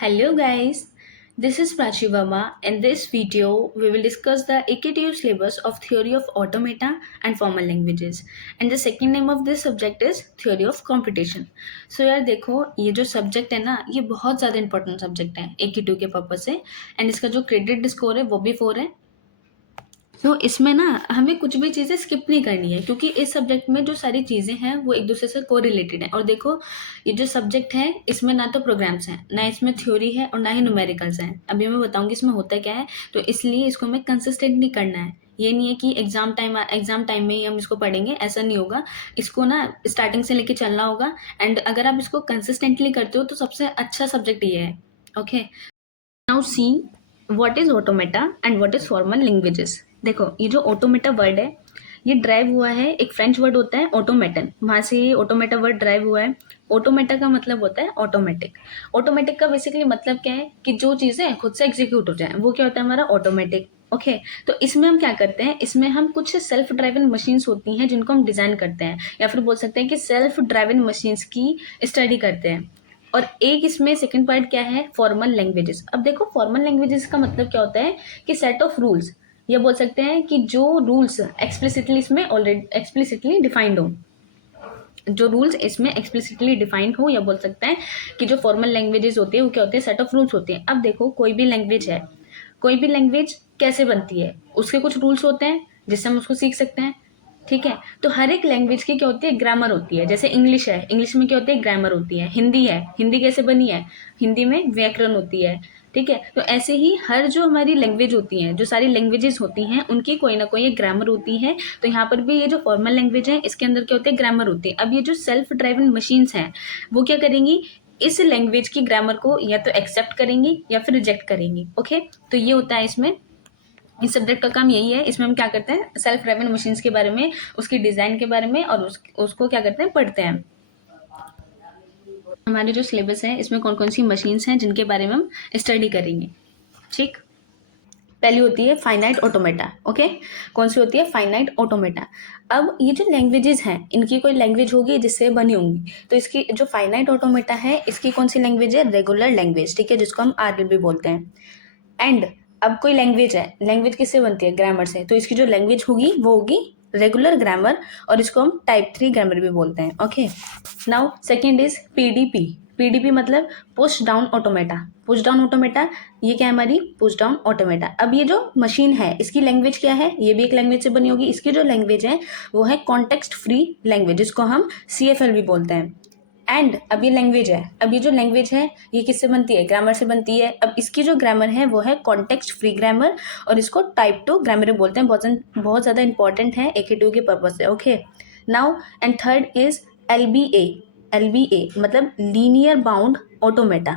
Hello guys, this is Prachi Verma. In this video, we will discuss the AKTU syllabus of Theory of Automata and Formal Languages. And the second name of this subject is Theory of Computation. So यार देखो ये जो subject है ना ये बहुत ज़्यादा important subject है AKTU के पर्पज से एंड इसका जो क्रेडिट स्कोर है वो भी 4 है। तो इसमें ना हमें कुछ भी चीज़ें स्किप नहीं करनी है क्योंकि इस सब्जेक्ट में जो सारी चीज़ें हैं वो एक दूसरे से कोरिलेटेड हैं। और देखो ये जो सब्जेक्ट है इसमें ना तो प्रोग्राम्स हैं, ना इसमें थ्योरी है और ना ही न्यूमेरिकल्स हैं। अभी मैं बताऊंगी इसमें होता क्या है, तो इसलिए इसको हमें कंसिस्टेंटली करना है। ये नहीं है कि एग्जाम टाइम में ही हम इसको पढ़ेंगे, ऐसा नहीं होगा। इसको ना स्टार्टिंग से लेके चलना होगा एंड अगर आप इसको कंसिस्टेंटली करते हो तो सबसे अच्छा सब्जेक्ट ये है। Okay, now see what is automata and what is formal languages. देखो ये जो ऑटोमेटा वर्ड है ये ड्राइव हुआ है, एक फ्रेंच वर्ड होता है ऑटोमेटन, वहाँ से ये ऑटोमेटा वर्ड ड्राइव हुआ है। ऑटोमेटा का मतलब होता है ऑटोमेटिक। ऑटोमेटिक का बेसिकली मतलब क्या है कि जो चीज़ें खुद से एग्जीक्यूट हो जाए वो क्या होता है हमारा ऑटोमेटिक। ओके, तो इसमें हम क्या करते हैं, इसमें हम कुछ सेल्फ ड्राइवन मशीन्स होती हैं जिनको हम डिज़ाइन करते हैं, या फिर बोल सकते हैं कि सेल्फ ड्राइवन मशीन्स की स्टडी करते हैं। और एक इसमें सेकंड पॉइंट क्या है, फॉर्मल लैंग्वेजेस। अब देखो फॉर्मल लैंग्वेजेस का मतलब क्या होता है कि सेट ऑफ रूल्स, ये बोल सकते हैं कि जो रूल्स एक्सप्लिसिटली इसमें ऑलरेडी एक्सप्लिसिटली डिफाइंड हो, जो रूल्स इसमें एक्सप्लिसिटली डिफाइंड हो, या बोल सकते हैं कि जो फॉर्मल लैंग्वेजेस होती है वो क्या होते हैं, सेट ऑफ रूल्स होते हैं। अब देखो कोई भी लैंग्वेज है, कोई भी लैंग्वेज कैसे बनती है, उसके कुछ रूल्स होते हैं जिससे हम उसको सीख सकते हैं। ठीक है, तो हर एक लैंग्वेज की क्या होती है, ग्रामर होती है। जैसे इंग्लिश है, इंग्लिश में क्या होती है, ग्रामर होती है। हिंदी है, हिंदी कैसे बनी है, हिंदी में व्याकरण होती है। ठीक है, तो ऐसे ही हर जो हमारी लैंग्वेज होती हैं, जो सारी लैंग्वेजेस होती हैं, उनकी कोई ना कोई एक ग्रामर होती है। तो यहाँ पर भी ये जो फॉर्मल लैंग्वेज है इसके अंदर क्या होते हैं, ग्रामर होती है। अब ये जो सेल्फ ड्राइवन मशीन्स हैं वो क्या करेंगी, इस लैंग्वेज की ग्रामर को या तो एक्सेप्ट करेंगी या फिर रिजेक्ट करेंगी। ओके, तो ये होता है इसमें, इस सब्जेक्ट का काम यही है। इसमें हम क्या करते हैं, सेल्फ ड्राइवन मशीन्स के बारे में, उसकी डिज़ाइन के बारे में, और उसको क्या करते हैं, पढ़ते हैं। हमारे जो सिलेबस है इसमें कौन कौन सी मशीन्स हैं जिनके बारे में हम स्टडी करेंगे। ठीक, पहली होती है फाइनाइट ऑटोमेटा। ओके, कौन सी होती है, फाइनाइट ऑटोमेटा। अब ये जो लैंग्वेजेस हैं इनकी कोई लैंग्वेज होगी जिससे बनी होंगी, तो इसकी जो फाइनाइट ऑटोमेटा है इसकी कौन सी लैंग्वेज है, रेगुलर लैंग्वेज। ठीक है, जिसको हम आरएलबी बोलते हैं। एंड अब कोई लैंग्वेज है, लैंग्वेज किससे बनती है, ग्रामर से, तो इसकी जो लैंग्वेज होगी वो होगी रेगुलर ग्रामर, और इसको हम टाइप 3 ग्रामर भी बोलते हैं। Okay, now second is PDP. PDP मतलब push down automata. Push down automata ये क्या है, हमारी पुश डाउन ऑटोमेटा। अब ये जो मशीन है इसकी लैंग्वेज क्या है, ये भी एक लैंग्वेज से बनी होगी। इसकी जो लैंग्वेज है वो है कॉन्टेक्स्ट फ्री लैंग्वेज, जिसको हम CFL भी बोलते हैं। एंड अब ये लैंग्वेज है, अब ये जो लैंग्वेज है ये किससे बनती है, ग्रामर से बनती है। अब इसकी जो ग्रामर है वो है कॉन्टेक्स्ट फ्री ग्रामर, और इसको टाइप 2 ग्रामर बोलते हैं। बहुत ज़्यादा इंपॉर्टेंट है AKTU के पर्पज से। Okay, now and third is LBA। LBA मतलब लीनियर बाउंड ऑटोमेटा।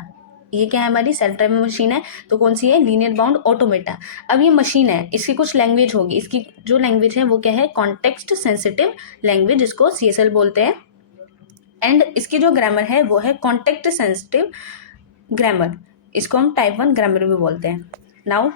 ये क्या है, हमारी सेल्फ ड्राइविंग मशीन है, तो कौन सी है, लीनियर बाउंड ऑटोमेटा। अब ये मशीन है, इसकी कुछ लैंग्वेज होगी, इसकी जो लैंग्वेज है वो क्या है, कॉन्टेक्स्ट सेंसिटिव लैंग्वेज, जिसको CSL बोलते हैं। एंड इसकी जो ग्रामर है वो है कॉन्टेक्ट सेंसिटिव ग्रामर, इसको हम टाइप 1 ग्रामर भी बोलते हैं। नाउ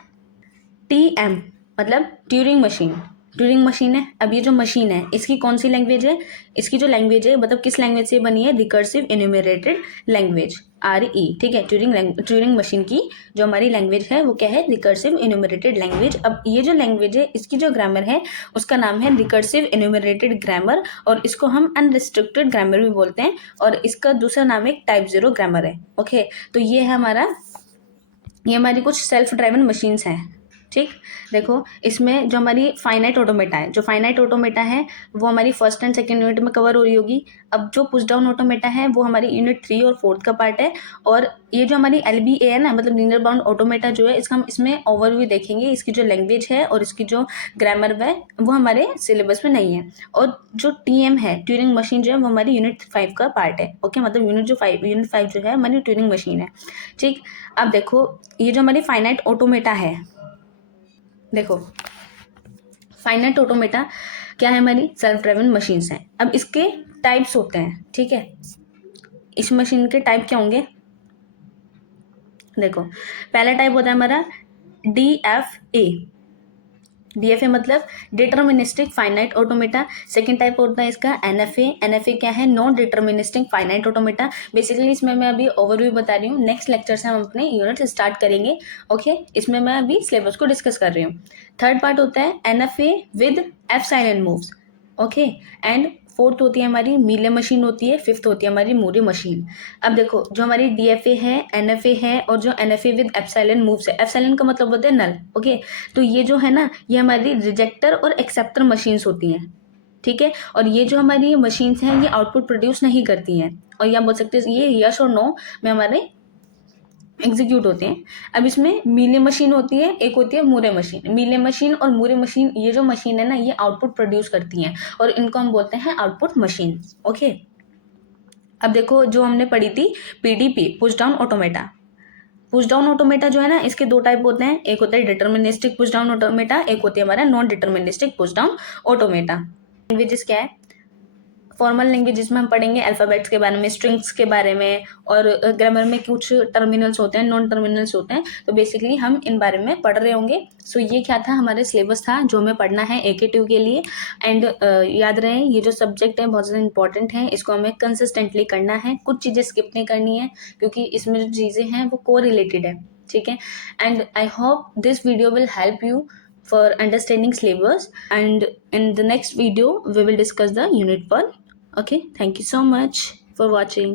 TM मतलब ट्यूरिंग मशीन। ट्यूरिंग मशीन है, अब ये जो मशीन है इसकी कौन सी लैंग्वेज है, इसकी जो लैंग्वेज है मतलब किस लैंग्वेज से बनी है, रिकर्सिव इन्यूमरेटेड लैंग्वेज, RE। ठीक है, ट्यूरिंग मशीन की जो हमारी लैंग्वेज है वो क्या है, रिकर्सिव इन्यूमरेटेड लैंग्वेज। अब ये जो लैंग्वेज है इसकी जो ग्रामर है उसका नाम है रिकर्सिव इन्यूमरेटेड ग्रामर, और इसको हम अनरिस्ट्रिक्टेड ग्रामर भी बोलते हैं, और इसका दूसरा नाम एक टाइप 0 ग्रामर है। ओके, तो ये है हमारा, ये हमारी कुछ सेल्फ ड्राइवन मशीन्स हैं। ठीक, देखो इसमें जो हमारी फाइनाइट ऑटोमेटा है, जो फाइनाइट ऑटोमेटा है वो हमारी फर्स्ट एंड सेकंड यूनिट में कवर हो रही होगी। अब जो पुश डाउन ऑटोमेटा है वो हमारी यूनिट 3 और 4 का पार्ट है। और ये जो हमारी LBA है ना, मतलब लीनियर बाउंड ऑटोमेटा जो है, इसका हम इसमें ओवरव्यू देखेंगे। इसकी जो लैंग्वेज है और इसकी जो ग्रामर है वो हमारे सिलेबस में नहीं है। और जो TM है, ट्यूरिंग मशीन जो है, वो हमारी यूनिट 5 का पार्ट है। ओके, मतलब यूनिट 5 जो है हमारी ट्यूरिंग मशीन है। ठीक, अब देखो ये जो हमारी फाइनाइट ऑटोमेटा है, देखो फाइनाइट ऑटोमेटा क्या है, हमारी सेल्फ ड्राइवन मशीन्स हैं। अब इसके टाइप्स होते हैं। ठीक है, इस मशीन के टाइप क्या होंगे, देखो पहला टाइप होता है हमारा DFA। DFA मतलब deterministic finite automata. Second type होता है इसका NFA। NFA क्या है? Non deterministic finite automata. Basically इसमें मैं अभी ओवरव्यू बता रही हूँ, नेक्स्ट लेक्चर से हम अपने यूनिट स्टार्ट करेंगे। ओके, इसमें मैं अभी सिलेबस को डिस्कस कर रही हूँ। थर्ड पार्ट होता है NFA with F silent moves. Okay, and fourth होती है हमारी मीले मशीन होती है, फिफ्थ होती है हमारी मूरे मशीन। अब देखो, जो हमारी DFA है, NFA है, और जो NFA विद एप्सिलॉन मूव्स है, एप्सिलॉन का मतलब होता है नल। ओके, तो ये जो है ना, ये हमारी रिजेक्टर और एक्सेप्टर मशीन्स होती हैं, ठीक है। और ये जो हमारी मशीन्स हैं, ये आउटपुट प्रोड्यूस नहीं करती हैं, और या बोल सकते हैं ये यस और नो में हमारे एग्जीक्यूट होते हैं। अब इसमें मीले मशीन होती है, एक होती है मूरे मशीन। मीले मशीन और मूरे मशीन, ये जो मशीन है ना, ये आउटपुट प्रोड्यूस करती हैं, और इनको हम बोलते हैं आउटपुट मशीन। ओके, अब देखो जो हमने पढ़ी थी PDP, push down automata. Push down automata जो है ना, इसके दो टाइप होते हैं, एक होता है डिटर्मिनिस्टिक पुश डाउन ऑटोमेटा, एक होती है हमारा non deterministic push down automata. Languages क्या है? फॉर्मल लैंग्वेजेस में हम पढ़ेंगे अल्फ़ाबेट्स के बारे में, स्ट्रिंग्स के बारे में, और ग्रामर में कुछ टर्मिनल्स होते हैं, नॉन टर्मिनल्स होते हैं, तो बेसिकली हम इन बारे में पढ़ रहे होंगे। सो ये क्या था, हमारे सिलेबस था जो हमें पढ़ना है AK2 के लिए। एंड याद रहे, ये जो सब्जेक्ट है बहुत ज़्यादा इंपॉर्टेंट है, इसको हमें कंसिस्टेंटली करना है, कुछ चीज़ें स्किप नहीं करनी है, क्योंकि इसमें जो चीज़ें हैं वो को रिलेटेड है, ठीक है। And I hope this video will help you for understanding syllabus, and in the next video we will discuss the unit 1. Okay, thank you so much for watching.